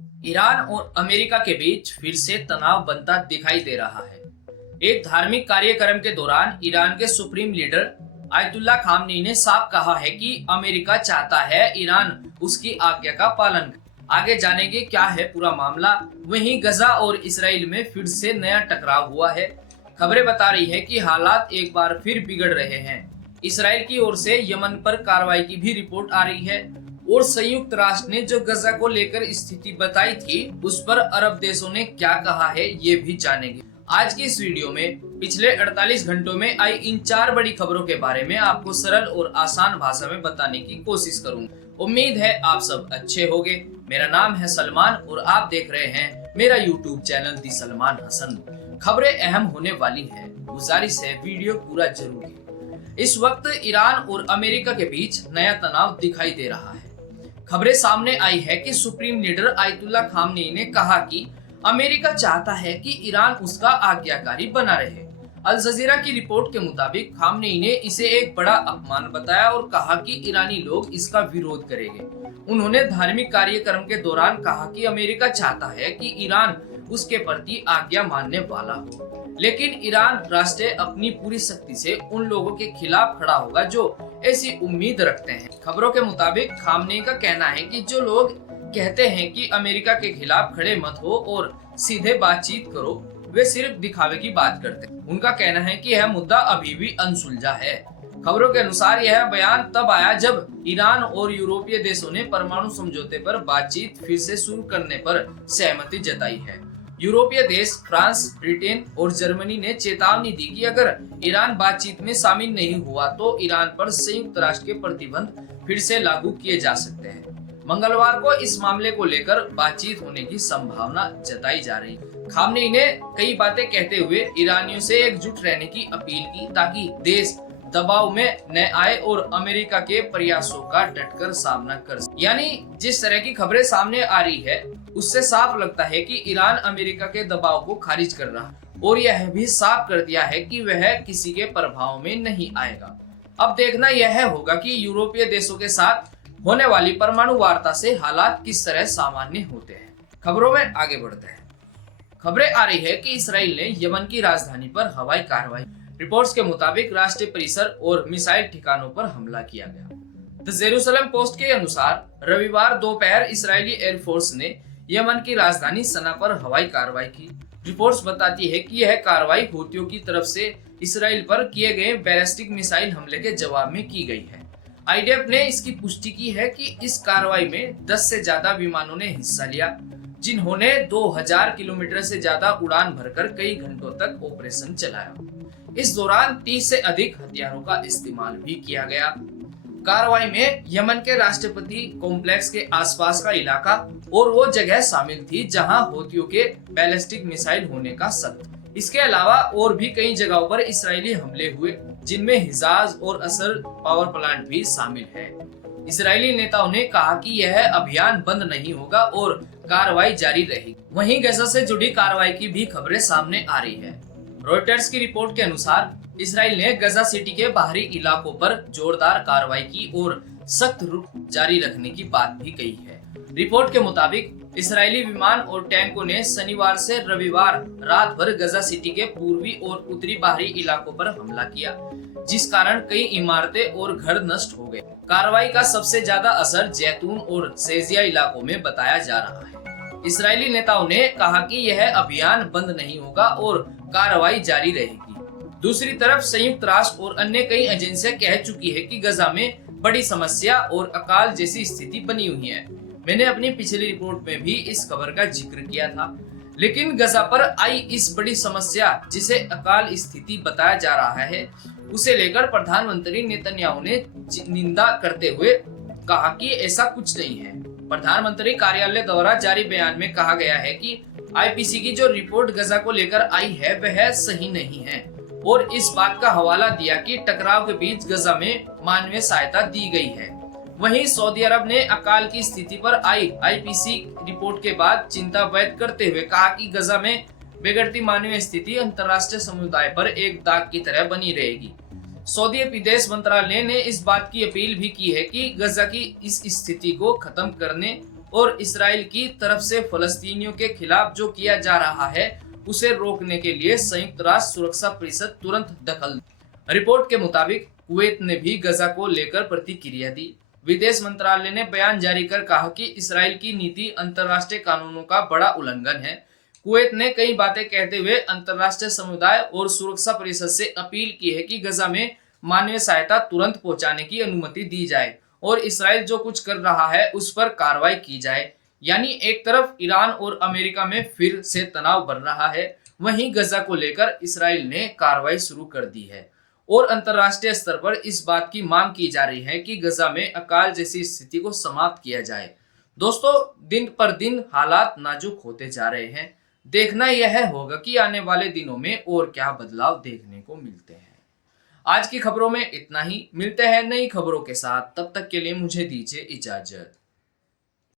Iran और America के बीच फिर से तनाव बनता दिखाई दे रहा है। एक धार्मिक कार्यक्रम के दौरान ईरान के सुप्रीम लीडर आयतुल्ला खामनेई ने साफ कहा है कि अमेरिका चाहता है ईरान उसकी आज्ञा का पालन करे। आगे जानेंगे क्या है पूरा मामला। वहीं गजा और इसराइल में फिर से नया टकराव हुआ है। खबरें बता रही है कि हालात एक बार फिर बिगड़ रहे हैं। इसराइल की ओर से यमन पर कार्रवाई की भी रिपोर्ट आ रही है और संयुक्त राष्ट्र ने जो गजा को लेकर स्थिति बताई थी उस पर अरब देशों ने क्या कहा है ये भी जानेंगे। आज की इस वीडियो में पिछले 48 घंटों में आई इन 4 बड़ी खबरों के बारे में आपको सरल और आसान भाषा में बताने की कोशिश करूंगा। उम्मीद है आप सब अच्छे होंगे। मेरा नाम है सलमान और आप देख रहे हैं मेरा यूट्यूब चैनल दी सलमान हसन। खबरें अहम होने वाली है, गुजारिश है वीडियो पूरा जरूर देखें। इस वक्त ईरान और अमेरिका के बीच नया तनाव दिखाई दे रहा है। खबरें सामने आई है कि सुप्रीम लीडर आयतुल्ला खामनेई ने कहा कि अमेरिका चाहता है कि ईरान उसका आज्ञाकारी बना रहे। अल जजीरा की रिपोर्ट के मुताबिक खामनेई ने इसे एक बड़ा अपमान बताया और कहा कि ईरानी लोग इसका विरोध करेंगे। उन्होंने धार्मिक कार्यक्रम के दौरान कहा कि अमेरिका चाहता है कि ईरान उसके प्रति आज्ञा मानने वाला हो, लेकिन ईरान राष्ट्र अपनी पूरी शक्ति से उन लोगों के खिलाफ खड़ा होगा जो ऐसी उम्मीद रखते हैं। खबरों के मुताबिक खामनेई का कहना है कि जो लोग कहते हैं कि अमेरिका के खिलाफ खड़े मत हो और सीधे बातचीत करो, वे सिर्फ दिखावे की बात करते हैं। उनका कहना है कि यह मुद्दा अभी भी अनसुलझा है। खबरों के अनुसार यह बयान तब आया जब ईरान और यूरोपीय देशों ने परमाणु समझौते पर बातचीत फिर से शुरू करने पर सहमति जताई है। यूरोपीय देश फ्रांस, ब्रिटेन और जर्मनी ने चेतावनी दी कि अगर ईरान बातचीत में शामिल नहीं हुआ तो ईरान पर संयुक्त राष्ट्र के प्रतिबंध फिर से लागू किए जा सकते हैं। मंगलवार को इस मामले को लेकर बातचीत होने की संभावना जताई जा रही है। खामनेई ने कई बातें कहते हुए ईरानियों से एकजुट रहने की अपील की ताकि देश दबाव में न आए और अमेरिका के प्रयासों का डटकर सामना कर सके। यानी जिस तरह की खबरें सामने आ रही है उससे साफ लगता है कि ईरान अमेरिका के दबाव को खारिज कर रहा है और यह भी साफ कर दिया है कि वह किसी के प्रभाव में नहीं आएगा। अब देखना यह होगा कि यूरोपीय देशों के साथ होने वाली परमाणु वार्ता से हालात किस तरह सामान्य होते हैं। खबरों में आगे बढ़ते हैं। खबरें आ रही है कि इसराइल ने यमन की राजधानी पर हवाई कार्रवाई। रिपोर्ट्स के मुताबिक राष्ट्रीय परिसर और मिसाइल ठिकानों पर हमला किया गया। द जेरूसलम पोस्ट के अनुसार रविवार दोपहर इस्राएली एयरफोर्स ने यमन की राजधानी सना पर हवाई कार्रवाई की। रिपोर्ट्स बताती है कि यह कार्रवाई हूतियों की तरफ से इसराइल पर किए गए बैलिस्टिक मिसाइल हमले के जवाब में की गई है। आईडीएफ ने इसकी पुष्टि की है कि इस कार्रवाई में 10 से ज्यादा विमानों ने हिस्सा लिया, जिन्होंने 2000 किलोमीटर से ज्यादा उड़ान भरकर कई घंटों तक ऑपरेशन चलाया। इस दौरान 30 से अधिक हथियारों का इस्तेमाल भी किया गया। कार्रवाई में यमन के राष्ट्रपति कॉम्प्लेक्स के आसपास का इलाका और वो जगह शामिल थी जहां हूतियों के बैलिस्टिक मिसाइल होने का शक। इसके अलावा और भी कई जगहों पर इस्राएली हमले हुए, जिनमें हिजाज और असर पावर प्लांट भी शामिल है। इस्राएली नेताओं ने कहा कि यह अभियान बंद नहीं होगा और कार्रवाई जारी रहेगी। वहीं गजा से जुड़ी कार्रवाई की भी खबरें सामने आ रही है। रॉयटर्स की रिपोर्ट के अनुसार इस्राएल ने गजा सिटी के बाहरी इलाकों पर जोरदार कार्रवाई की और सख्त रुख जारी रखने की बात भी कही है। रिपोर्ट के मुताबिक इस्राएली विमान और टैंकों ने शनिवार से रविवार रात भर गजा सिटी के पूर्वी और उत्तरी बाहरी इलाकों पर हमला किया, जिस कारण कई इमारतें और घर नष्ट हो गए। कार्रवाई का सबसे ज्यादा असर जैतून और सेजिया इलाकों में बताया जा रहा है। इस्राएली नेताओं ने कहा कि यह अभियान बंद नहीं होगा और कार्रवाई जारी रहेगी। दूसरी तरफ संयुक्त राष्ट्र और अन्य कई एजेंसियां कह चुकी है कि गजा में बड़ी समस्या और अकाल जैसी स्थिति बनी हुई है। मैंने अपनी पिछली रिपोर्ट में भी इस खबर का जिक्र किया था, लेकिन गजा पर आई इस बड़ी समस्या जिसे अकाल स्थिति बताया जा रहा है, उसे लेकर प्रधानमंत्री नेतन्याहू ने निंदा करते हुए कहा कि ऐसा कुछ नहीं है। प्रधानमंत्री कार्यालय द्वारा जारी बयान में कहा गया है कि आईपीसी की जो रिपोर्ट गजा को लेकर आई है वह सही नहीं है और इस बात का हवाला दिया कि टकराव के बीच गजा में मानवीय सहायता दी गई है। वहीं सऊदी अरब ने अकाल की स्थिति पर आई आईपीसी रिपोर्ट के बाद चिंता व्यक्त करते हुए कहा कि गजा में बिगड़ती मानवीय स्थिति अंतर्राष्ट्रीय समुदाय पर एक दाग की तरह बनी रहेगी। सऊदी विदेश मंत्रालय ने इस बात की अपील भी की है कि गजा की इस स्थिति को खत्म करने और इसराइल की तरफ से फलस्तीनियों के खिलाफ जो किया जा रहा है उसे रोकने के लिए संयुक्त राष्ट्र सुरक्षा परिषद तुरंत दखल। रिपोर्ट के मुताबिक कुवैत ने भी गजा को लेकर प्रतिक्रिया दी। विदेश मंत्रालय ने बयान जारी कर कहा कि इसराइल की नीति अंतर्राष्ट्रीय कानूनों का बड़ा उल्लंघन है। कुवैत ने कई बातें कहते हुए अंतर्राष्ट्रीय समुदाय और सुरक्षा परिषद से अपील की है कि गजा में मानवीय सहायता तुरंत पहुंचाने की अनुमति दी जाए और इसराइल जो कुछ कर रहा है उस पर कार्रवाई की जाए। यानी एक तरफ ईरान और अमेरिका में फिर से तनाव बढ़ रहा है, वहीं गजा को लेकर इसराइल ने कार्रवाई शुरू कर दी है और अंतर्राष्ट्रीय स्तर पर इस बात की मांग की जा रही है कि गजा में अकाल जैसी स्थिति को समाप्त किया जाए। दोस्तों, दिन पर दिन हालात नाजुक होते जा रहे हैं। देखना यह होगा कि आने वाले दिनों में और क्या बदलाव देखने को मिलते हैं। आज की खबरों में इतना ही। मिलते हैं नई खबरों के साथ, तब तक के लिए मुझे दीजिए इजाजत।